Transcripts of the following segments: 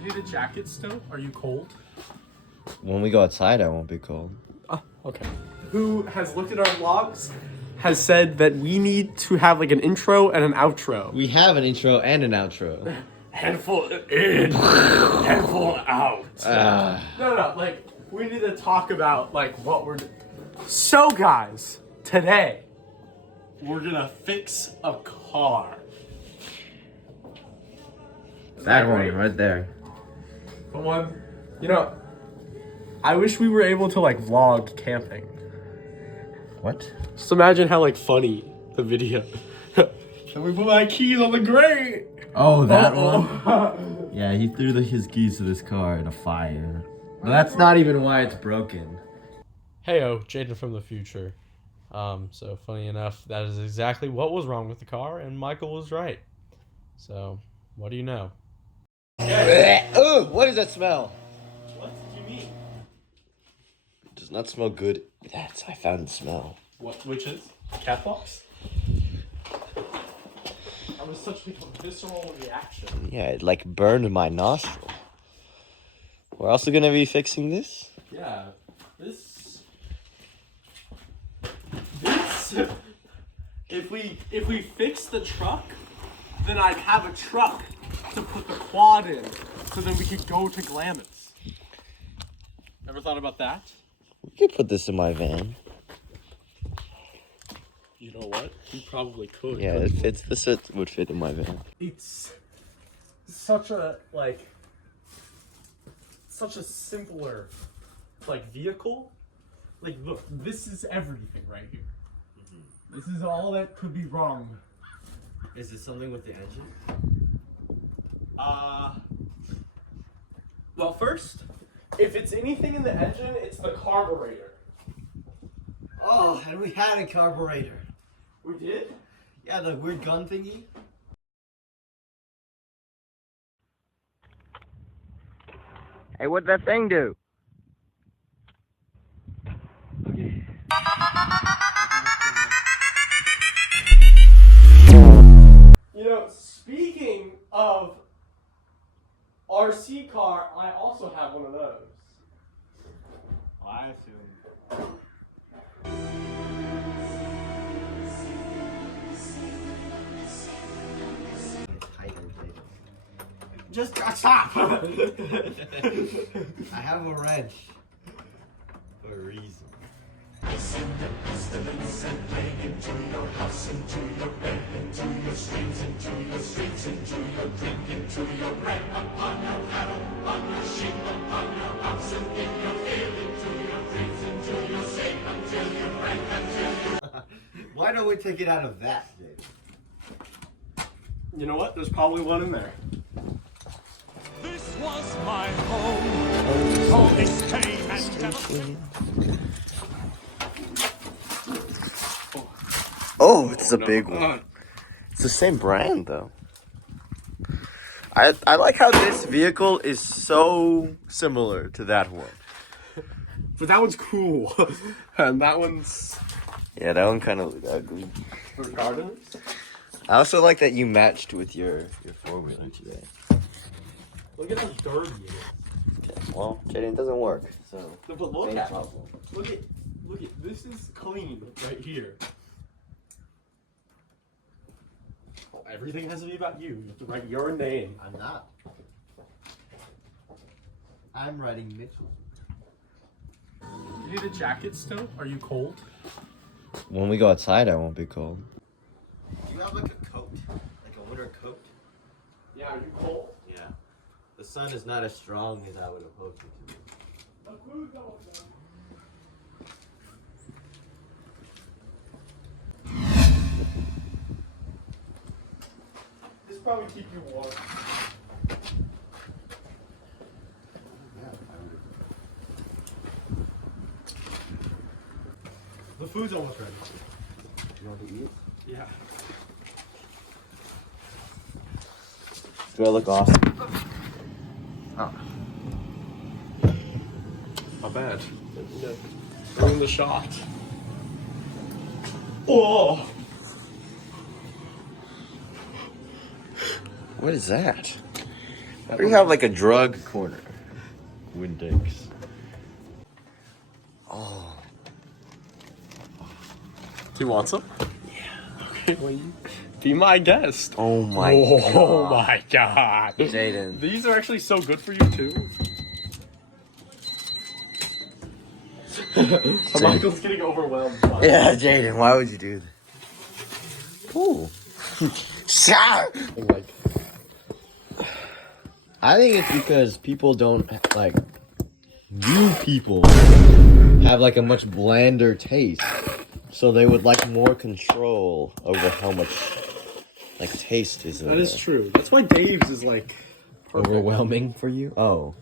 You need a jacket still? Are you cold? When we go outside, I won't be cold. Oh, okay. Who has looked at our vlogs has said that we need to have like an intro and an outro. We have an intro and an outro. Handful in, handful out. No, like, we need to talk about, like, what we're doing. So, guys, today, we're gonna fix a car. That one right there. The one, you know, I wish we were able to, like, vlog camping. What? Just imagine how, like, funny the video. Can we put my keys on the grate? Oh, that one? Yeah, he threw his keys to this car in a fire. But that's not even why it's broken. Heyo, Jaden from the future. So funny enough, that is exactly what was wrong with the car, and Michael was right. So, what do you know? Ugh, what does that smell? What did you mean? It does not smell good. I found the smell. What? Which is? Cat box? That was such a visceral reaction. Yeah, it like burned my nostril. We're also gonna be fixing this? Yeah, this. If we fix the truck, then I'd have a truck to put the quad in, so then we could go to Glamis. Ever thought about that? We could put this in my van. You know what? You probably could. Yeah, it fits. This would fit in my van. It's such a such a simpler vehicle. Like, look, this is everything right here. Mm-hmm. This is all that could be wrong. Is it something with the engine? Well, first, if it's anything in the engine, it's the carburetor. Oh, and we had a carburetor. We did? Yeah, the weird gun thingy. Hey, what'd that thing do? Okay. You know, speaking of RC car, I also have one of those. I assume. Just stop! I have a wrench. For a reason. Why don't we take it out of that, Jake? You know what? There's probably one in there. This was my home. All this pain and jealousy. Oh, it's a big one. It's the same brand, though. I like how this vehicle is so similar to that one. But that one's cool. And that one's... Yeah, that one kind of looked ugly. Regardless. I also like that you matched with your four-wheeler today. Look at how dirty it is. Okay, well, Jaden, doesn't work, so... No, but look same at problem. Look at this is clean right here. Well, everything has to be about you. You have to write your name. I'm not. I'm writing Mitchell. You need a jacket still? Are you cold? When we go outside, I won't be cold. Do you have like a coat? Like a winter coat? Yeah, are you cold? Yeah. The sun is not as strong as I would have hoped it to be. This probably keep you warm. The food's almost ready. You want to eat? Yeah. Do I look awesome? Oh. Not bad. Bring the shot. Oh! What is that? We have like a drug corner. Windex. Oh. Do you want some? Yeah. Okay, well, you be my guest. Oh my Oh my god. Jaden. These are actually so good for you, too. Michael's getting overwhelmed. Yeah, Jaden, why would you do that? Ooh. Like, I think it's because people don't, like, you people have, like, a much blander taste. So they would like more control over how much, like, taste is in that there. is true. That's why Dave's is like perfect. Overwhelming for you? Oh.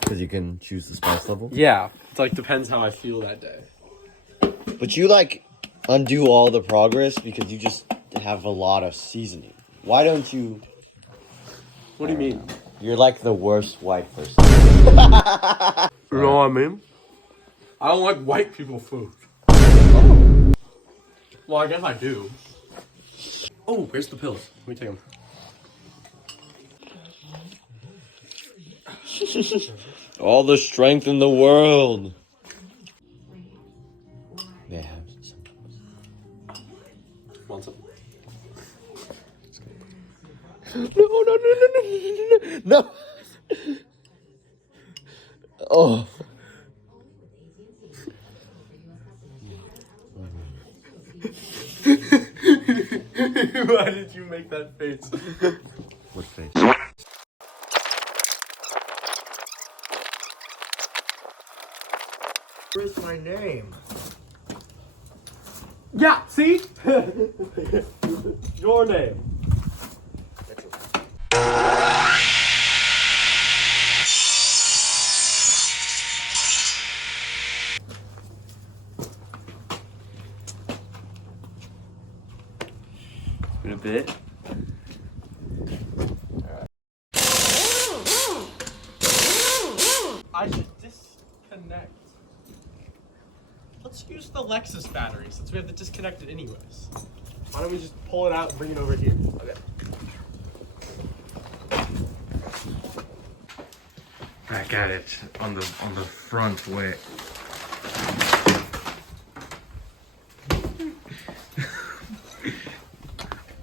Because you can choose the spice level? Yeah, it like depends how I feel that day. But you, like, undo all the progress because you just have a lot of seasoning. Why don't you... What do you mean? You're like the worst white person. You know what I mean? I don't like white people food. Oh. Well, I guess I do. Oh, here's the pills. Let me take them. All the strength in the world. They have some. Want some? No. Oh. Why did you make that face? What face? Where's my name? Yeah, see? Your name. In a bit. I should disconnect. Let's use the Lexus battery since we have to disconnect it anyways. Why don't we just pull it out and bring it over here? Okay. Back at it on the front way.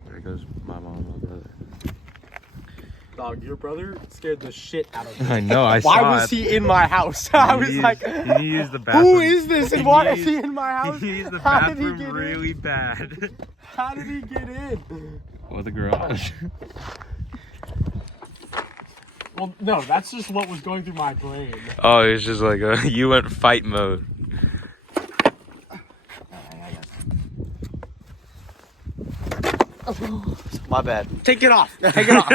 There goes my mom and my brother. Dog, your brother scared the shit out of me. I know. I Why saw was it. he in my house? I was like, he used the bathroom. who is this and why is he in my house? He used the How did he bathroom get really in? bad. How did he get in? Or the garage. Well, no, that's just what was going through my brain. Oh, it's just like you went fight mode. My bad. Take it off. Take it off.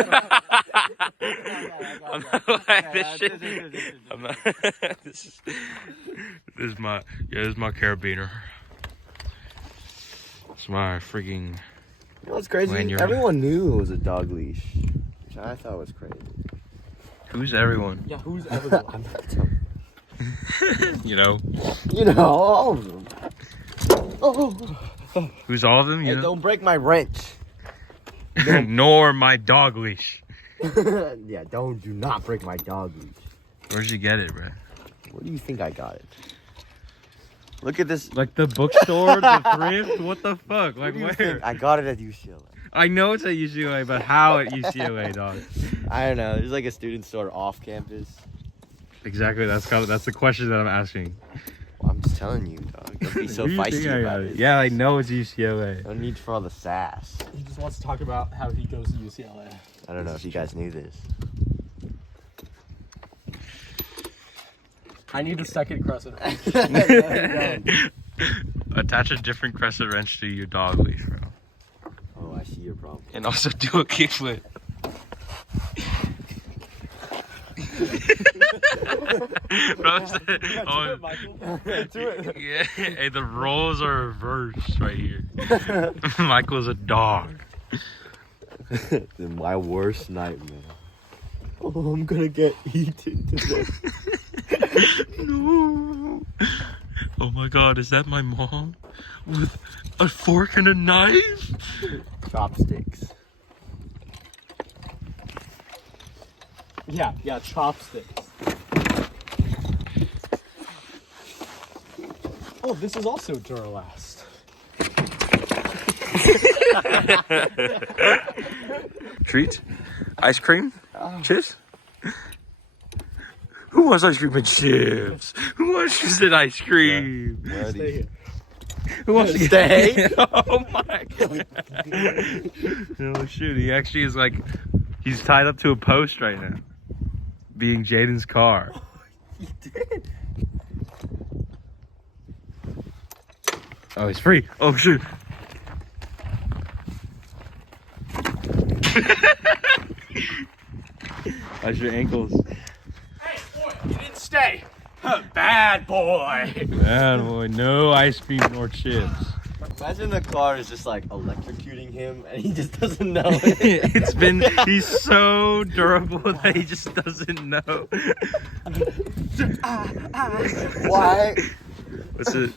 I'm not like this shit. I'm not. This is my carabiner. It's my freaking. You know what's crazy? Lanyard. Everyone knew it was a dog leash, which I thought was crazy. Who's everyone? Yeah, who's everyone? I'm not telling You know. you. You know, all of them. Oh. Who's all of them? You Hey, know. don't break my wrench. Nor my dog leash. Yeah, do not break my dog leash. Where'd you get it, bro? Where do you think I got it? Look at this. Like the bookstore, the thrift? What the fuck? Like What do you where? think? I got it at UCLA. I know it's at UCLA, but how at UCLA, dog? I don't know. There's like a student store off campus. Exactly. That's the question that I'm asking. Well, I'm just telling you, dog. Don't be so Who do you think feisty I about got it. Yeah, I know it's UCLA. No need for all the sass. He just wants to talk about how he goes to UCLA. I don't know if you guys knew this. I need a second crescent. Attach a different crescent wrench to your dog leash, bro. Oh, I see your problem. And also do a kickflip. Bro, oh, Do it. yeah, hey, the roles are reversed right here. Michael's a dog. My worst nightmare. Oh, I'm gonna get eaten today. No. Oh my god, is that my mom? With a fork and a knife? Chopsticks. Yeah, chopsticks. Oh, this is also Duralast. Treat? Ice cream? Chips? Who wants ice cream and chips? Who wants chips and ice cream? Where are Stay these? here. Who wants to Stay? Oh my god. Oh shoot, he actually is like, he's tied up to a post right now. Being Jaden's car. He did. Oh, he's free. Oh shoot. How's your ankles? Hey, boy, you didn't stay. Bad boy. Man, boy, no ice cream nor chips. Imagine the car is just like electrocuting him and he just doesn't know it. He's so durable that he just doesn't know. Why? What's it?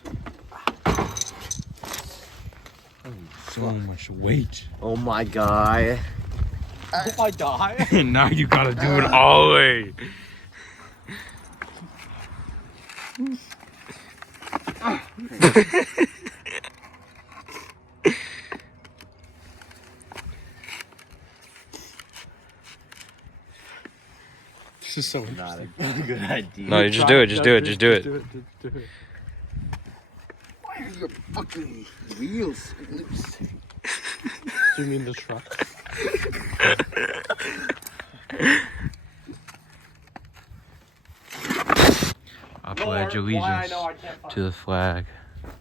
So much weight. Oh my god. If I die. Now you gotta do it all the way. This is so Not interesting. a good idea. No, you just do it. Just do it. Just do it. Do it. Why are your fucking wheels loose? Do you mean the truck? I pledge allegiance to the flag of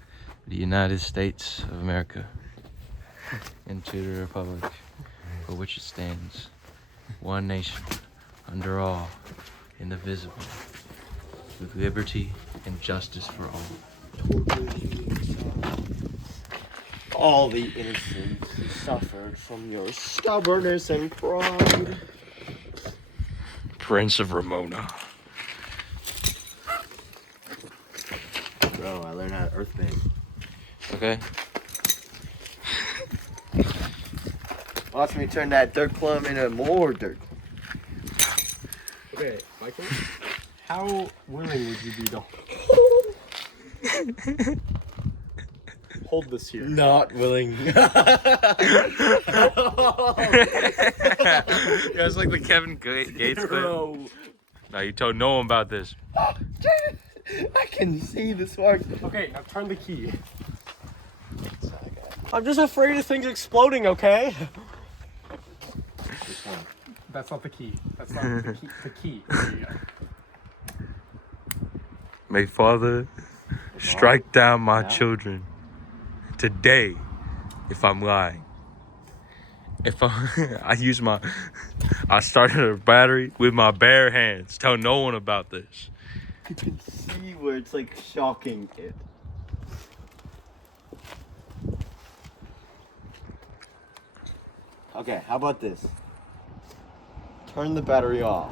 the United States of America and to the republic for which it stands, one nation, under all, indivisible, with liberty and justice for all. All the innocents who suffered from your stubbornness and pride. Prince of Ramona. Bro, I learned how to earthbang. Okay. Watch me turn that dirt plum into more dirt. Okay, Michael. How willing would you be to hold this here? Not willing. Yeah, it's like the Kevin Gates thing. Bro, No, you told no one about this. I can see the sparks. Okay, now turn the key. I'm just afraid of things exploding, okay? This one. That's not the key. That's not the key. The key. There you go. May Father strike down my Yeah. children today if I'm lying. If I started a battery with my bare hands. Tell no one about this. You can see where it's like shocking it. Okay, how about this? Turn the battery off.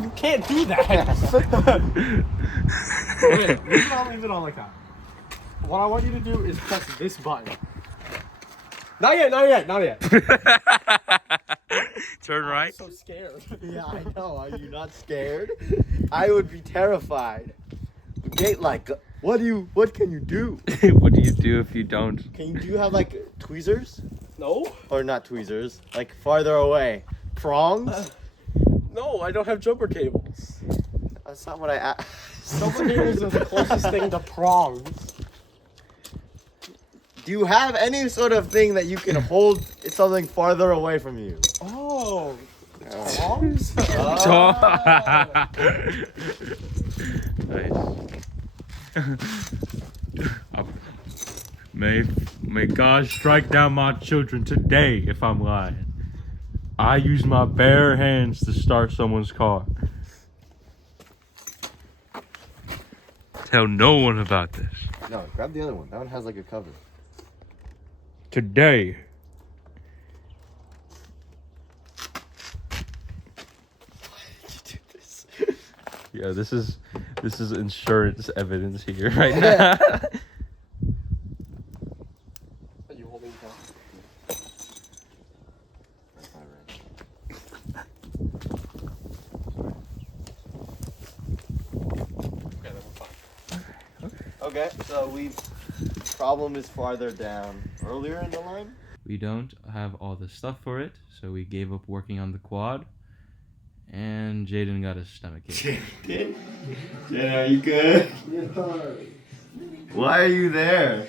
You can't do that. Okay, leave it on like that. What I want you to do is press this button. Not yet. Turn right. I'm so scared. Yeah, I know. Are you not scared? I would be terrified. Gate like, what can you do? What do you do if you don't? Do you have like tweezers? No? Or not tweezers, like farther away. Prongs? No, I don't have jumper cables. That's not what I asked. Jumper cables is the closest thing to prongs. Do you have any sort of thing that you can hold something farther away from you? Oh. Prongs? May God strike down my children today if I'm lying. I use my bare hands to start someone's car. Tell no one about this. No, grab the other one. That one has like a cover. Today. Yeah, this is insurance evidence here right now. Are you holding it down? That's not right. Okay, so problem is farther down. Earlier in the line? We don't have all the stuff for it, so we gave up working on the quad. And Jaden got his stomachache. Jaden, are you good? Why are you there?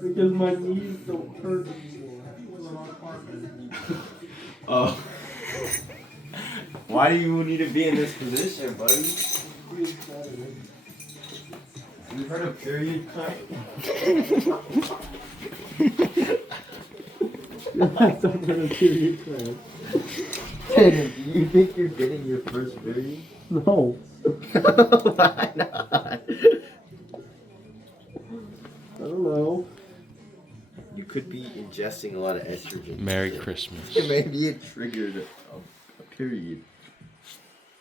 Because my knees don't hurt anymore. Oh. Why do you need to be in this position, buddy? You heard of period cramp? That's not a period cramp. Jaden, do you think you're getting your first period? No. Why not? I don't know. You could be ingesting a lot of estrogen. Merry Christmas. Maybe it triggered a period.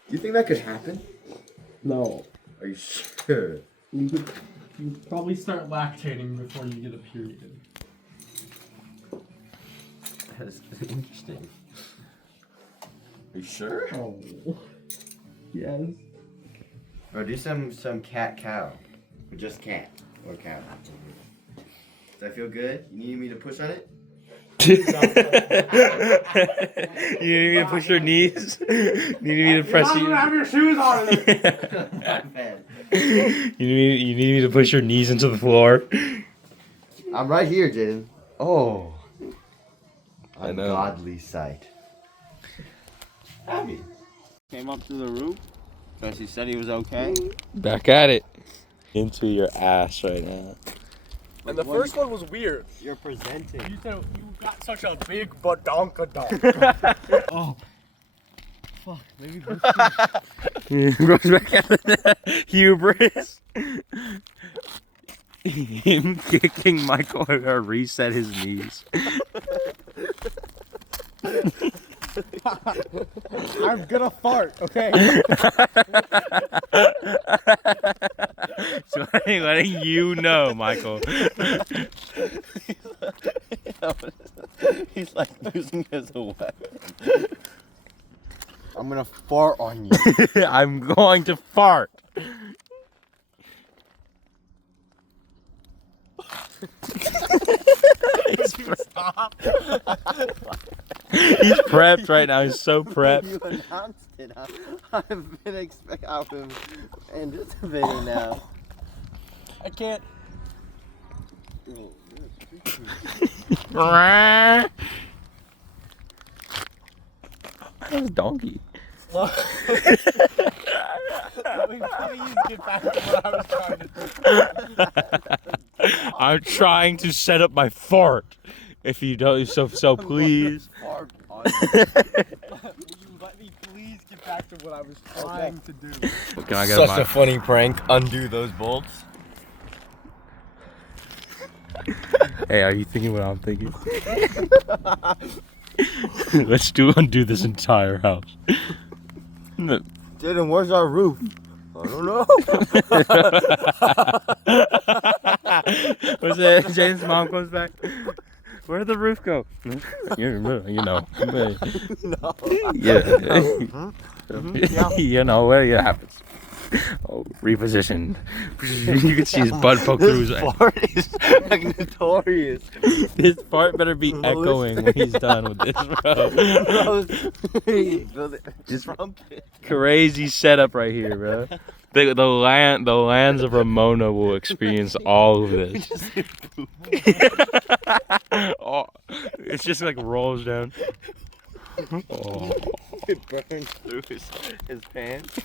Do you think that could happen? No. Are you sure? You probably start lactating before you get a period. That's interesting. Are you sure? Oh. Yes. Or do some cat cow. Or just cat. Or cow. Does that feel good? You need me to push on it? You need me to push your knees? You need me to press you? You have your shoes on. You need me to push your knees into the floor? I'm right here, Jaden. Oh. I know. Ungodly sight. Abby came up to the roof because he said he was okay. Back at it. Into your ass right now. And the first one was weird. You're presenting. You said you got such a big badonkadonk. Oh. Fuck, maybe Goes back at the hubris. Him kicking Michael or reset his knees. I'm gonna fart, okay? So I'm letting you know, Michael. He's like using it as a weapon. I'm gonna fart on you. I'm going to fart. Stop. He's prepped right now. He's so prepped. You announced it. I've been anticipating now. I can't. That's donkey. Let me please get back to what I was trying to do. I'm trying to set up my fart. If you don't, so please. Will you let me please get back to what I was trying to do? Can I get Such a funny prank. Undo those bolts. Hey, are you thinking what I'm thinking? Let's undo this entire house. Jaden, where's our roof? I don't know. What's that? Jaden's mom comes back. Where'd the roof go? You know. No. Yeah. You know where it happens. Oh, repositioned. You can see his butt poke through his This fart is like notorious. His fart better be echoing when he's done with this, bro. Just trumpet. Crazy setup right here, bro. The lands of Ramona will experience all of this. Oh, it's just like rolls down. Oh. It burns through his pants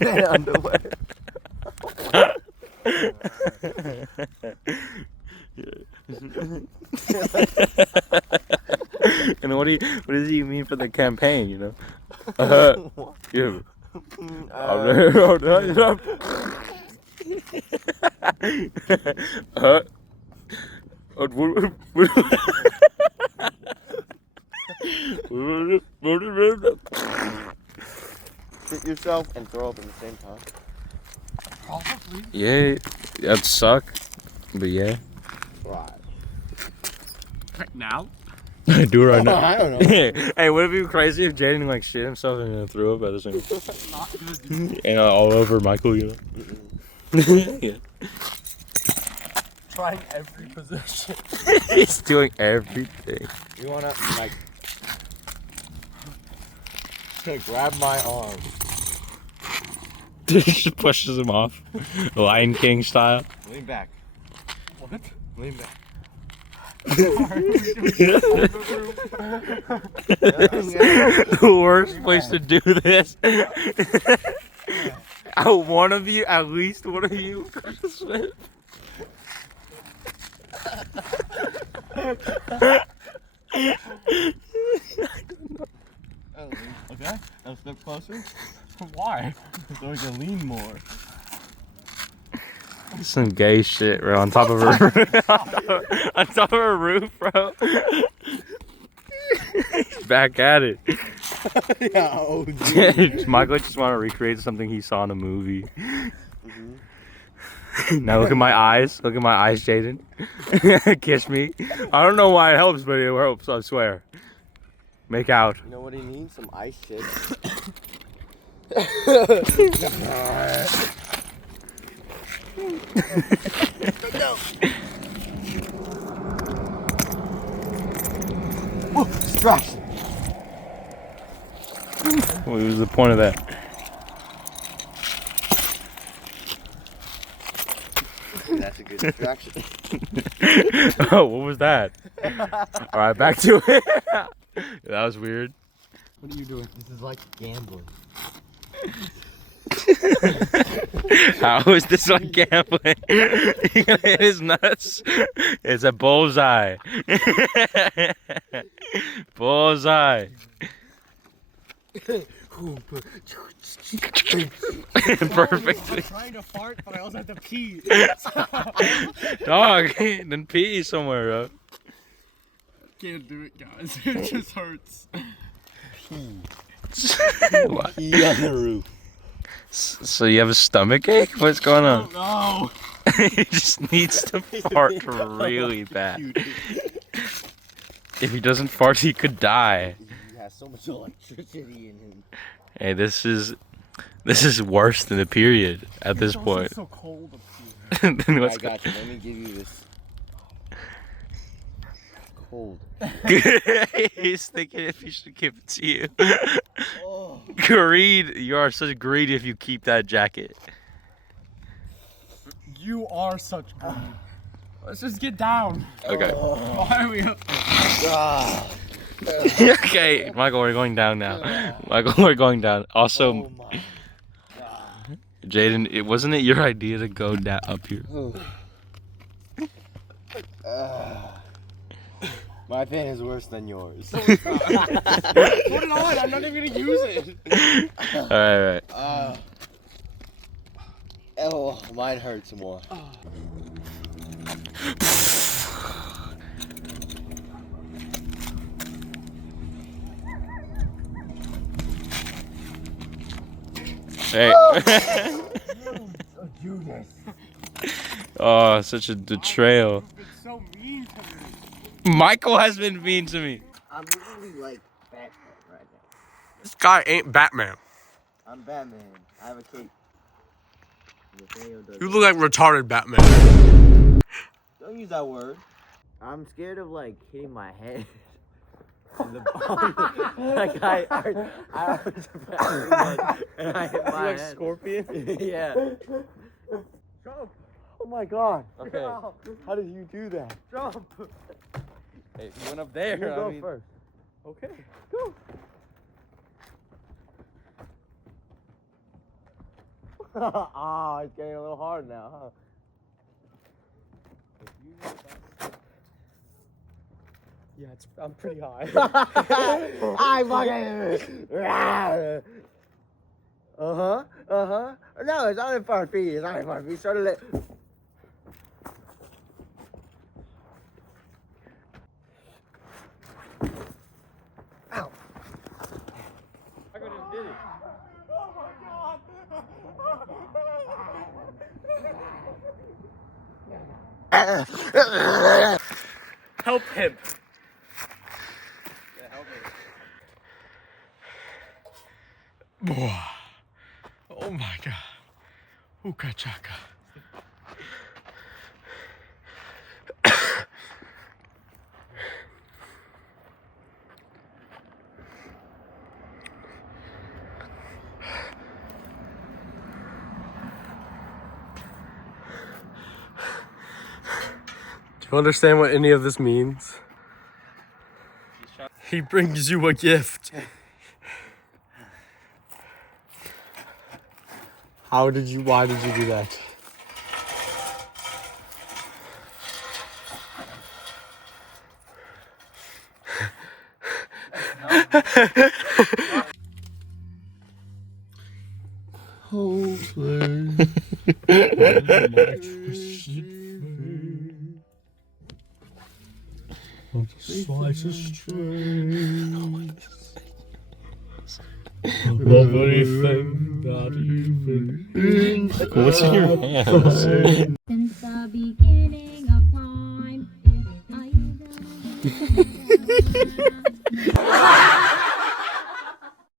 and underwear. And what does he mean for the campaign, you know? Yeah. Hit yourself and throw up at the same time. Probably. Yeah, that'd suck, but yeah. Right. Right now? Do it right now. I don't know. Hey, would it be crazy if Jaden like shit himself and then threw up at the same time? Not good. And all over Michael, you know? Yeah. Trying every position. He's doing everything. You wanna, like, grab my arm. He just pushes him off. Lion King style. Lean back. What? Lean back. The worst place to do this. One of you, at least one of you. Okay, now step closer. Why? So we can lean more. Some gay shit, bro. On top of a on top of a roof, bro. He's back at it. Yeah, oh, dude. Michael just want to recreate something he saw in a movie. Now look at my eyes. Look at my eyes, Jaden. Kiss me. I don't know why it helps, but it helps. I swear. Make out. You know what he needs? Some ice shit. Whoa, distraction. What was the point of that? That's a good distraction. Oh, what was that? All right, back to it. That was weird. What are you doing? This is like gambling. How is this like gambling? You're gonna hit his nuts. It's a bullseye. Bullseye. Perfectly. I'm trying to fart, but I also have to pee. Dog, then pee somewhere, bro. Can't do it, guys. It just hurts. Pee on the roof. So you have a stomach ache? What's going on? No. He just needs to fart really bad. If he doesn't fart, he could die. He has so much electricity in him. Hey, this is worse than the period at this point. It's so cold up Then I what's got you. Let me give you this. Cold. He's thinking if he should give it to you. Oh. Greed. You are such greedy if you keep that jacket. You are such greed. Let's just get down. Okay. Why are we up? Okay, Michael, we're going down now. Michael, we're going down. Also, Oh my God. Jaden, wasn't it your idea to go down up here? My pen is worse than yours. Put it on. I'm not even gonna use it. All right. Oh, mine hurts more. Hey. Judas. Oh, such a betrayal. You've been so mean to me. Michael has been mean to me. I'm literally like Batman right now. This guy ain't Batman. I'm Batman. I have a cape. Nathaniel does You it. look like retarded Batman. Don't use that word. I'm scared of like hitting my head. Like I and I hit my head. Scorpion? Yeah. Jump. Oh my God. Okay. How did you do that? Jump. Hey, you went up there. You go first. Okay. Go. Ah, it's getting a little hard now, huh? Yeah, I'm pretty high. I fucking. No, it's only 4 feet. It's only 4 feet. Start to let. Ow. I could have did it. Help him. Oh my God. Ooka chaka. you understand what any of this means? He brings you a gift. Why did you do that? What's in your hands? Since the beginning of time, are you gonna